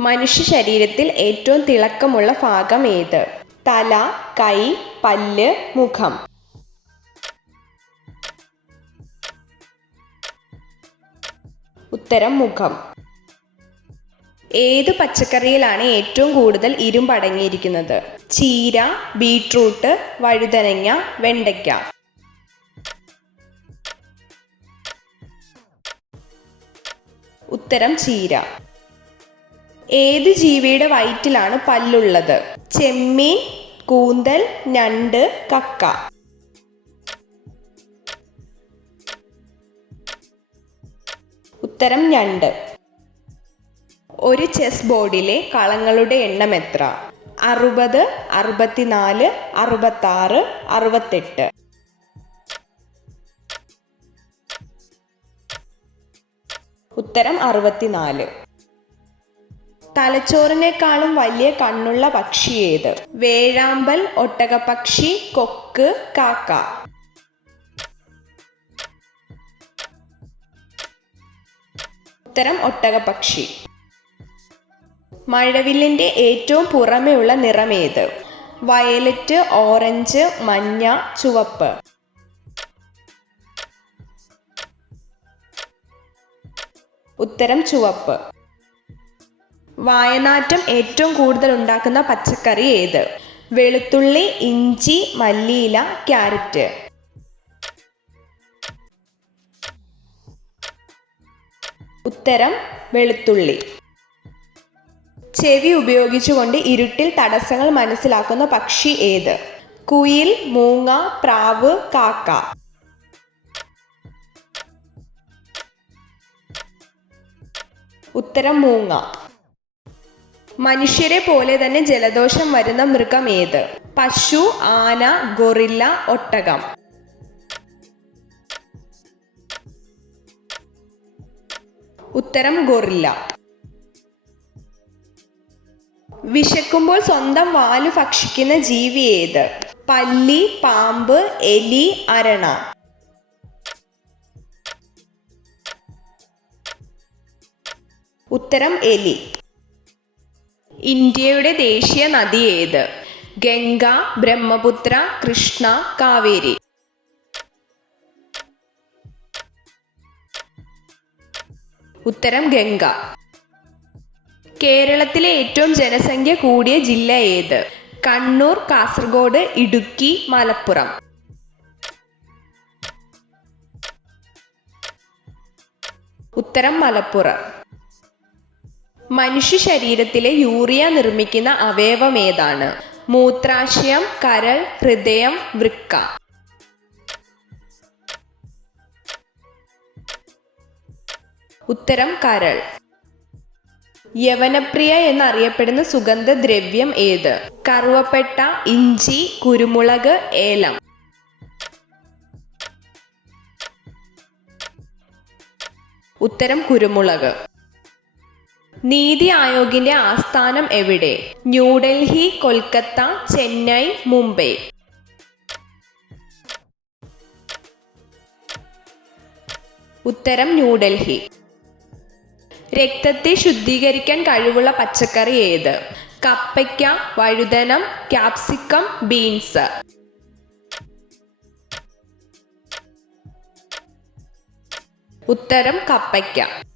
മനുഷ്യ ശരീരത്തിൽ ഏറ്റവും തിളക്കമുള്ള ഭാഗം ഏത്? തല, കൈ, പല്ല്, മുഖം. ഉത്തരം മുഖം. ഏത് പച്ചക്കറിയിലാണ് ഏറ്റവും കൂടുതൽ ഇരുമ്പ് അടങ്ങിയിരിക്കുന്നത്? ചീര, ബീട്രൂട്ട്, വഴുതനങ്ങ, വെണ്ടയ്ക്ക. ഉത്തരം ചീര. ഏത് ജീവിയുടെ വയറ്റിലാണ് പല്ലുള്ളത്? ചെമ്മീൻ, കൂന്തൽ, ഞണ്ട്, കക്ക. ഉത്തരം ഞണ്ട്. ഒരു ചെസ് ബോർഡിലെ കളങ്ങളുടെ എണ്ണം എത്ര? 60, 64, 66, 68. ഉത്തരം 64. തലച്ചോറിനേക്കാളും വലിയ കണ്ണുള്ള പക്ഷി ഏത്? വേഴാമ്പൽ, ഒട്ടകപ്പക്ഷി, കൊക്ക്, കാക്ക. ഉത്തരം ഒട്ടകപ്പക്ഷി. മഴവില്ലിന്റെ ഏറ്റവും പുറമെയുള്ള നിറം ഏത്? വയലറ്റ്, ഓറഞ്ച്, മഞ്ഞ, ചുവപ്പ്. ഉത്തരം ചുവപ്പ്. വായനാറ്റം ഏറ്റവും കൂടുതൽ ഉണ്ടാക്കുന്ന പച്ചക്കറി ഏത്? വെളുത്തുള്ളി, ഇഞ്ചി, മല്ലിയില, ക്യാരറ്റ്. ഉത്തരം വെളുത്തുള്ളി. ചെവി ഉപയോഗിച്ചുകൊണ്ട് ഇരുട്ടിൽ തടസ്സങ്ങൾ മനസ്സിലാക്കുന്ന പക്ഷി ഏത്? കുയിൽ, മൂങ്ങ, പ്രാവ്, കാക്ക. ഉത്തരം മൂങ്ങ. മനുഷ്യരെ പോലെ തന്നെ ജലദോഷം വരുന്ന മൃഗം ഏത്? പശു, ആന, ഗൊറില്ല, ഒട്ടകം. ഉത്തരം ഗൊറില്ല. വിശക്കുമ്പോൾ സ്വന്തം വാല് ഭക്ഷിക്കുന്ന ജീവി ഏത്? പല്ലി, പാമ്പ്, എലി, അരണ. ഉത്തരം എലി. ഇന്ത്യയുടെ ദേശീയ നദി ഏത്? ഗംഗ, ബ്രഹ്മപുത്ര, കൃഷ്ണ, കാവേരി. ഉത്തരം ഗംഗ. കേരളത്തിലെ ഏറ്റവും ജനസംഖ്യ കൂടിയ ജില്ല ഏത്? കണ്ണൂർ, കാസർഗോഡ്, ഇടുക്കി, മലപ്പുറം. ഉത്തരം മലപ്പുറം. മനുഷ്യ ശരീരത്തിലെ യൂറിയ നിർമ്മിക്കുന്ന അവയവം ഏതാണ്? മൂത്രാശയം, കരൾ, ഹൃദയം, വൃക്ക. ഉത്തരം കരൾ. യവനപ്രിയ എന്നറിയപ്പെടുന്ന സുഗന്ധദ്രവ്യം ഏത്? കറുവപ്പട്ട, ഇഞ്ചി, കുരുമുളക്, ഏലം. ഉത്തരം കുരുമുളക്. നീതി ആയോഗിന്റെ ആസ്ഥാനം എവിടെ? ന്യൂഡൽഹി, കൊൽക്കത്ത, ചെന്നൈ, മുംബൈ. ഉത്തരം ന്യൂഡൽഹി. രക്തത്തെ ശുദ്ധീകരിക്കാൻ കഴിവുള്ള പച്ചക്കറി ഏത്? കപ്പയ്ക്ക, വഴുതനം, ക്യാപ്സിക്കം, ബീൻസ്. ഉത്തരം കപ്പയ്ക്ക.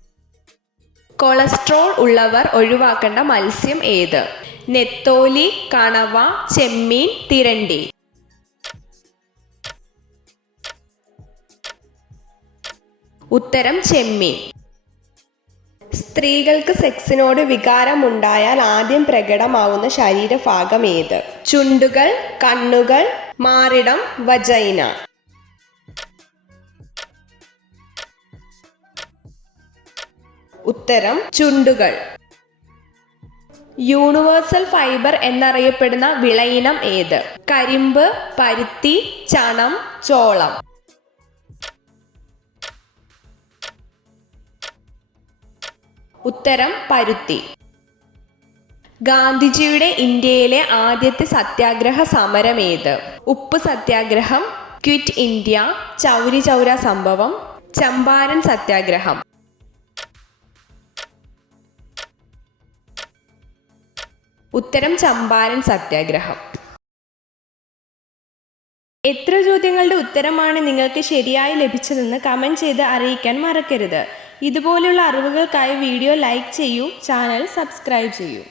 കൊളസ്ട്രോൾ ഉള്ളവർ ഒഴിവാക്കേണ്ട മത്സ്യം ഏത്? നെത്തോലി, കണവ, ചെമ്മീൻ, തിരണ്ടി. ഉത്തരം ചെമ്മീൻ. സ്ത്രീകൾക്ക് സെക്സിനോട് വികാരമുണ്ടായാൽ ആദ്യം പ്രകടമാവുന്ന ശരീരഭാഗം ഏത്? ചുണ്ടുകൾ, കണ്ണുകൾ, മാറിടം, വജൈന. ഉത്തരം ചുണ്ടുകൾ. യൂണിവേഴ്സൽ ഫൈബർ എന്നറിയപ്പെടുന്ന വിളയിനം ഏത്? കരിമ്പ്, പരുത്തി, ചണം, ചോളം. ഉത്തരം പരുത്തി. ഗാന്ധിജിയുടെ ഇന്ത്യയിലെ ആദ്യത്തെ സത്യാഗ്രഹ സമരം ഏത്? ഉപ്പ് സത്യാഗ്രഹം, ക്വിറ്റ് ഇന്ത്യ, ചൗരി ചൗര സംഭവം, ചമ്പാരൻ സത്യാഗ്രഹം. ഉത്തരം ചമ്പാരൻ സത്യാഗ്രഹം. എത്ര ചോദ്യങ്ങളുടെ ഉത്തരമാണ് നിങ്ങൾക്ക് ശരിയായി ലഭിച്ചതെന്ന് കമൻറ്റ് ചെയ്ത് അറിയിക്കാൻ മറക്കരുത്. ഇതുപോലുള്ള അറിവുകൾക്കായി വീഡിയോ ലൈക്ക് ചെയ്യൂ, ചാനൽ സബ്സ്ക്രൈബ് ചെയ്യൂ.